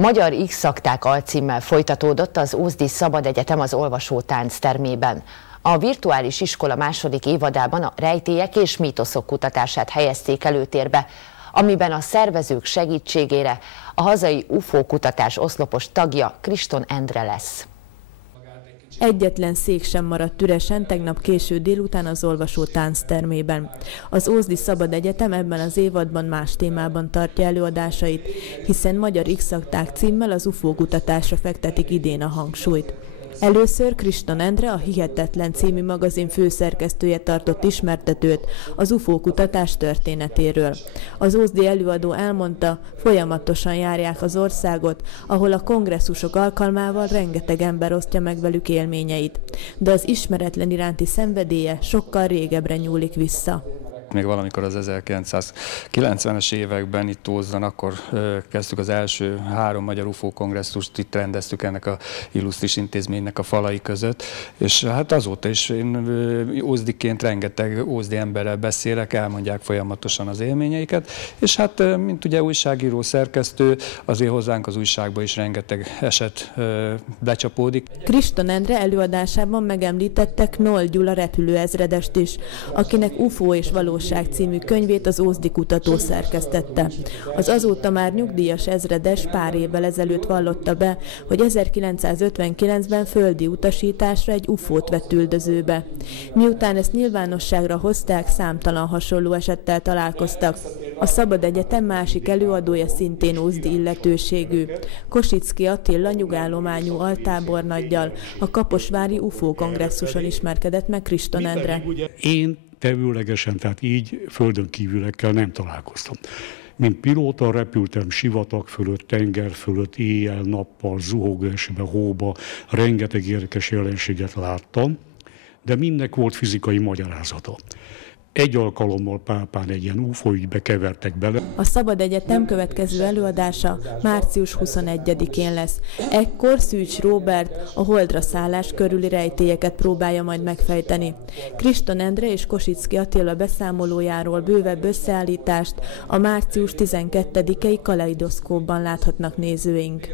Magyar X-szakták alcímmel folytatódott az Ózdi Szabad Egyetem az olvasótánc termében. A virtuális iskola második évadában a rejtélyek és mítoszok kutatását helyezték előtérbe, amiben a szervezők segítségére a hazai UFO kutatás oszlopos tagja Kriston Endre lesz. Egyetlen szék sem maradt üresen tegnap késő délután az olvasó tánctermében. Az Ózdi Szabad Egyetem ebben az évadban más témában tartja előadásait, hiszen Magyar X-szakták címmel az UFO kutatásra fektetik idén a hangsúlyt. Először Kriston Endre, a Hihetetlen című magazin főszerkesztője tartott ismertetőt az UFO kutatás történetéről. Az ózdi előadó elmondta, folyamatosan járják az országot, ahol a kongresszusok alkalmával rengeteg ember osztja meg velük élményeit, de az ismeretlen iránti szenvedélye sokkal régebbre nyúlik vissza. Még valamikor az 1990-es években itt Ózdon, akkor kezdtük az első 3 magyar UFO kongresszust, itt rendeztük ennek a illusztris intézménynek a falai között, és hát azóta is én ózdiként rengeteg ózdi emberrel beszélek, elmondják folyamatosan az élményeiket, és hát mint ugye újságíró, szerkesztő, azért hozzánk az újságba is rengeteg eset becsapódik. Kriston Endre előadásában megemlítette Knoll Gyula repülőezredest is, akinek UFO és valóság című könyvét az ózdi kutató szerkesztette. Az azóta már nyugdíjas ezredes pár évvel ezelőtt vallotta be, hogy 1959-ben földi utasításra egy UFO-t vett üldözőbe. Miután ezt nyilvánosságra hozták, számtalan hasonló esettel találkoztak. A Szabad Egyetem másik előadója szintén ózdi illetőségű. Kosicki Attila nyugállományú altábornaggyal a kaposvári UFO kongresszuson ismerkedett meg Kriston Endre. Én tevőlegesen, tehát így földön kívülekkel nem találkoztam. Mint pilóta repültem sivatag fölött, tenger fölött, éjjel-nappal, zuhogóesőben, hóba, rengeteg érdekes jelenséget láttam, de mindnek volt fizikai magyarázata. Egy alkalommal Pápán egy ilyen UFO ügybe kevertek bele. A Szabad Egyetem következő előadása március 21-én lesz. Ekkor Szűcs Róbert a holdra szállás körüli rejtélyeket próbálja majd megfejteni. Kriston Endre és Kosicki Attila beszámolójáról bővebb összeállítást a március 12-i Kaleidoszkópban láthatnak nézőink.